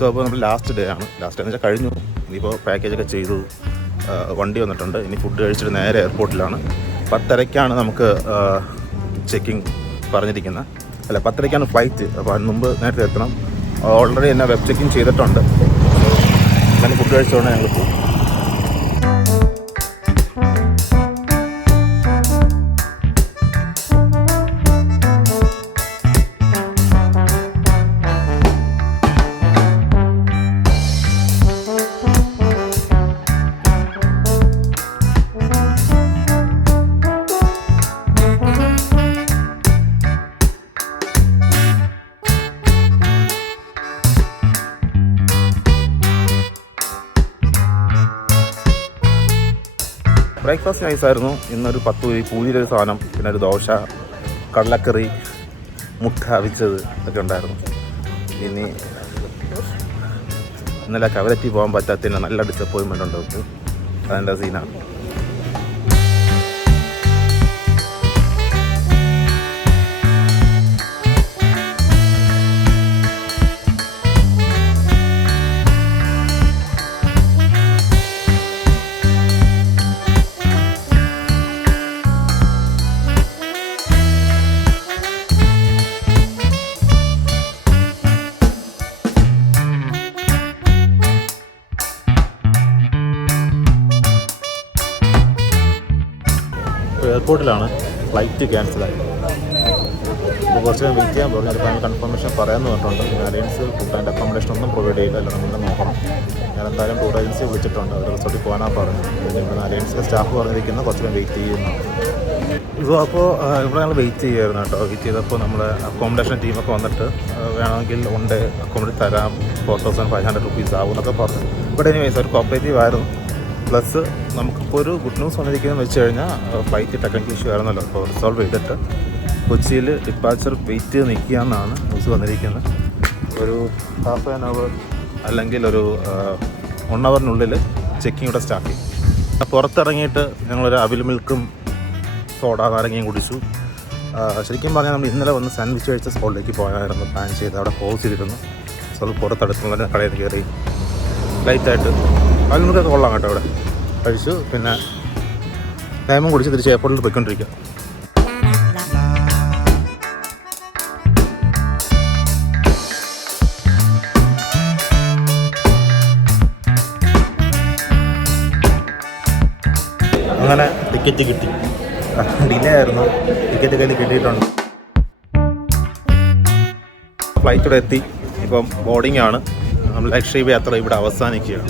So അപ്പോൾ നമ്മൾ last day ആണ്. ലാസ്റ്റ് ഡേ എന്ന് വെച്ചാൽ കഴിഞ്ഞു. ഇനിയിപ്പോൾ പാക്കേജൊക്കെ ചെയ്തു, വണ്ടി വന്നിട്ടുണ്ട്. ഇനി ഫുഡ് കഴിച്ചിട്ട് നേരെ എയർപോർട്ടിലാണ്. 10:30 നമുക്ക് ചെക്കിങ് പറഞ്ഞിരിക്കുന്നത്. അല്ല, 10:30 ഫ്ലൈറ്റ്. അപ്പോൾ അതിന് മുമ്പ് നേരത്തെ എത്തണം. ഓൾറെഡി എന്നെ വെബ് ചെക്കിങ് ചെയ്തിട്ടുണ്ട്. അങ്ങനെ ഫുഡ് കഴിച്ചുകൊണ്ട് ഞങ്ങൾ പോകും. ബ്രേക്ക്ഫാസ്റ്റ് നൈസായിരുന്നു. ഇന്നൊരു 10 പൂരിയുടെ സാധനം, പിന്നെ ഒരു ദോശ, കടലക്കറി, മുട്ട അവിച്ചത് ഒക്കെ ഉണ്ടായിരുന്നു. ഇനി ഇന്നലെ കവലറ്റി പോകാൻ പറ്റാത്തതിന് നല്ല ഡിസപ്പോയിൻമെൻ്റ് ഉണ്ട് അവർക്ക്. അതിൻ്റെ സീനാണ്. എയർപോർട്ടിലാണ്. ഫ്ലൈറ്റ് ക്യാൻസലായി. ഇപ്പോൾ കുറച്ച് നേരം വെയിറ്റ് ചെയ്യാൻ പറഞ്ഞു. അതിപ്പോൾ കൺഫർമേഷൻ പറയാമെന്ന് പറഞ്ഞിട്ടുണ്ട്. അലയൻസ് ഫുഡ് ആൻഡ് അക്കോമഡേഷൻ ഒന്നും പ്രൊവൈഡ് ചെയ്യില്ല. അല്ല, നമ്മൾ നോക്കണം. ഞാൻ എന്തായാലും ടൂർ ഏജൻസി വിളിച്ചിട്ടുണ്ട്. അവർ റിസോർട്ടിൽ പോകാനാണ് പറഞ്ഞു. ഇവിടെ അലയൻസിലെ സ്റ്റാഫ് പറഞ്ഞിരിക്കുന്നത് കുറച്ച് നേരം വെയിറ്റ് ചെയ്യുന്നു. ഇപ്പോൾ ഇവിടെ ഞങ്ങൾ വെയിറ്റ് ചെയ്യുമായിരുന്നു കേട്ടോ. വെയിറ്റ് ചെയ്തപ്പോൾ നമ്മുടെ അക്കോമഡേഷൻ ടീമൊക്കെ വന്നിട്ട് വേണമെങ്കിൽ അക്കോമഡേറ്റ് തരാം, 4500 rupees ആവും എന്നൊക്കെ പറഞ്ഞു. ഇവിടെ ഇനി ഒരു കോപ്പറേറ്റീവ് ആയിരുന്നു. പ്ലസ് നമുക്കിപ്പോൾ ഒരു ഗുഡ് ന്യൂസ് വന്നിരിക്കുന്നതെന്ന് വെച്ച് കഴിഞ്ഞാൽ ഫ്ലൈറ്റ് ടെക്നിക്കൽ ഇഷ്യൂ ആയിരുന്നല്ലോ. അപ്പോൾ റിസോൾവ് ചെയ്തിട്ട് കൊച്ചിയിൽ ഡിപ്പാച്ചർ വെയിറ്റ് ചെയ്ത് നിൽക്കുക എന്നാണ് ന്യൂസ് വന്നിരിക്കുന്നത്. ഒരു ഹാഫ് ആൻ അവർ അല്ലെങ്കിൽ ഒരു 1 hourനുള്ളിൽ ചെക്കിംഗ് ഇവിടെ സ്റ്റാർട്ട് ചെയ്യും. പുറത്തിറങ്ങിയിട്ട് ഞങ്ങളൊരു അവിൽ മിൽക്കും സോഡ നാരങ്ങയും കുടിച്ചു. ശരിക്കും പറഞ്ഞാൽ നമ്മൾ ഇന്നലെ വന്ന് സാൻഡ്വിച്ച് കഴിച്ച സ്പോട്ടിലേക്ക് പോയായിരുന്നു പ്ലാൻ ചെയ്ത്. അവിടെ പോസ് ചെയ്തിരുന്നു. സോ പുറത്തടുത്തുള്ള കടയിൽ കയറി ലൈറ്റായിട്ട് അവിൽ മിൽക്കൊക്കെ കൊള്ളാം കേട്ടോ. അവിടെ കഴിച്ചു. പിന്നെ ലൈമും കുടിച്ച് തിരിച്ച് എയർപോർട്ടിൽ പോയിക്കൊണ്ടിരിക്കുക. അങ്ങനെ ടിക്കറ്റ് കിട്ടി. ഡിലേ ആയിരുന്നു. ടിക്കറ്റ് കയ്യിൽ കിട്ടിയിട്ടുണ്ട്. ഫ്ലൈറ്റ് ഇവിടെ എത്തി. ഇപ്പം ബോർഡിംഗ് ആണ്. നമ്മൾ ലക്ഷദ്വീപ് യാത്ര ഇവിടെ അവസാനിക്കുകയാണ്.